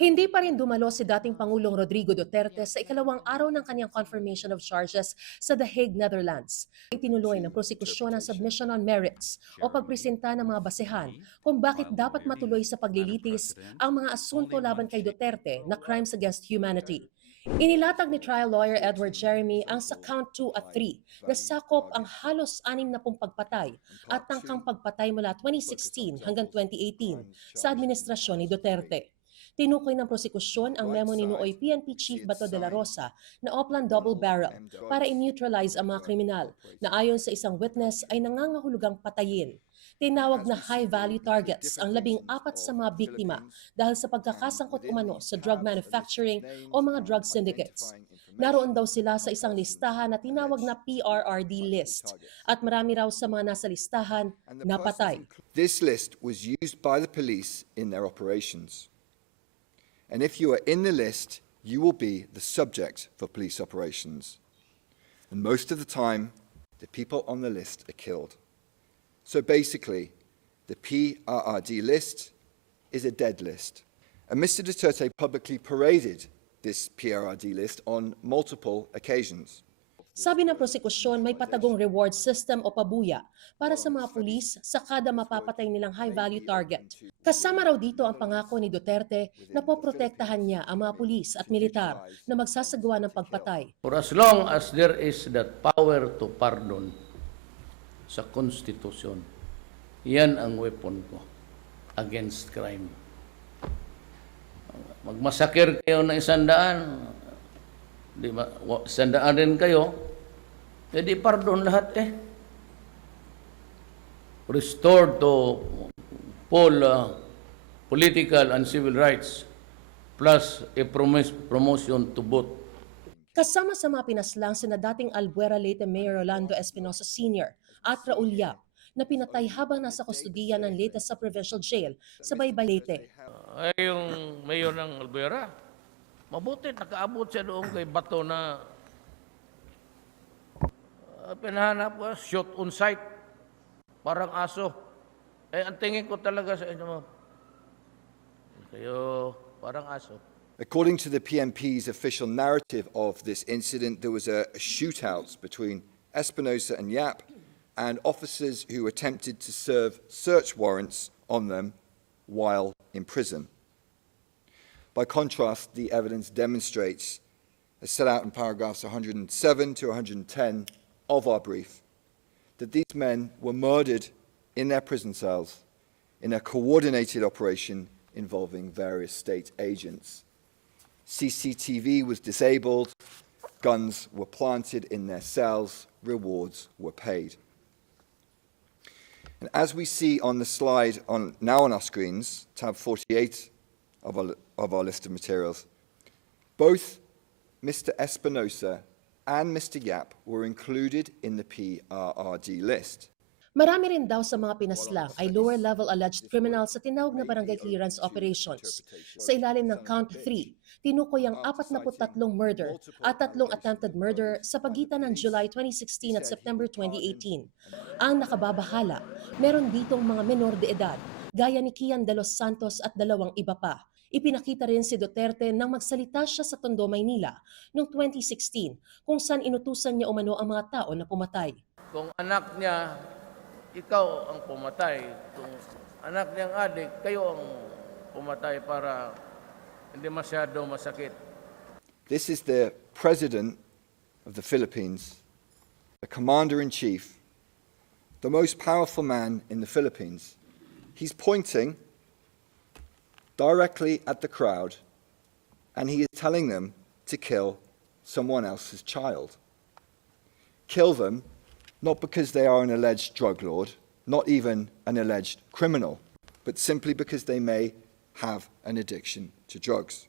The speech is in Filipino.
Hindi pa rin dumalo si dating Pangulong Rodrigo Duterte sa ikalawang araw ng kanyang confirmation of charges sa The Hague, Netherlands. Itinuloy ng prosekusyon ang submission on merits o pagpresenta ng mga basehan kung bakit dapat matuloy sa paglilitis ang mga asunto laban kay Duterte na crimes against humanity. Inilatag ni trial lawyer Edward Jeremy ang sa count 2 at 3 na sakop ang halos 60 pagpatay at tangkang pagpatay mula 2016 hanggang 2018 sa administrasyon ni Duterte. Tinukoy ng prosekusyon ang memo ni Nooy PNP Chief Bato de la Rosa na Oplan Double Barrel para i-neutralize ang mga kriminal na ayon sa isang witness ay nangangahulugang patayin. Tinawag na high-value targets ang 14 sa mga biktima dahil sa pagkakasangkot umano sa drug manufacturing o mga drug syndicates. Naroon daw sila sa isang listahan na tinawag na PRRD list at marami raw sa mga nasa listahan na patay. This list was used by the police in their operations. And if you are in the list, you will be the subject for police operations. And most of the time, the people on the list are killed. So basically, the PRRD list is a dead list. And Mr. Duterte publicly paraded this PRRD list on multiple occasions. Sabi ng prosekusyon, may patagong reward system o pabuya para sa mga pulis sa kada mapapatay nilang high-value target. Kasama raw dito ang pangako ni Duterte na poprotektahan niya ang mga pulis at militar na magsasagawa ng pagpatay. For as long as there is that power to pardon sa Konstitusyon, yan ang weapon ko against crime. Magmasakir kayo ng 100, di ba, 100 din kayo, edi pardon lahat eh. Restored to full political and civil rights plus a promotion to both. Kasama sa mga pinaslang sina dating Albuera Leyte Mayor Rolando Espinosa Sr. at Raul Yap na pinatay habang nasa kustudiya ng Leyte sa Provincial Jail sa Baybay, Leyte. Ay, yung mayor ng Albuera, mabuti nakaabot siya doon kay Bato na pinahanap ko, shot on sight, parang aso. Eh, ang tingin ko talaga sa inyo, kayo parang aso. According to the PNP's official narrative of this incident, there was a shootout between Espinosa and Yap and officers who attempted to serve search warrants on them while in prison. By contrast, the evidence demonstrates, as set out in paragraphs 107 to 110 of our brief, that these men were murdered in their prison cells in a coordinated operation involving various state agents. CCTV was disabled, guns were planted in their cells, rewards were paid. And as we see on the slide now on our screens, tab 48 of our list of materials, both Mr. Espinosa and Mr. Yap were included in the PRRD list. Marami rin daw sa mga pinaslang ay lower-level alleged criminals sa tinawag na barangay clearance operations. Sa ilalim ng count 3, tinukoy ang 43 murder at 3 attempted murder sa pagitan ng July 2016 at September 2018. Ang nakababahala, meron ditong mga menor de edad, gaya ni Kian de los Santos at 2 iba pa. Ipinakita rin si Duterte nang magsalita siya sa Tondo, Maynila noong 2016 kung saan inutusan niya umano ang mga tao na pumatay. Kung anak niya, ikaw ang pumatay. Kung anak niyang adik, kayo ang pumatay para hindi masyado masakit. This is the President of the Philippines, the Commander-in-Chief, the most powerful man in the Philippines. He's pointing directly at the crowd, and he is telling them to kill someone else's child. Kill them, not because they are an alleged drug lord, not even an alleged criminal, but simply because they may have an addiction to drugs.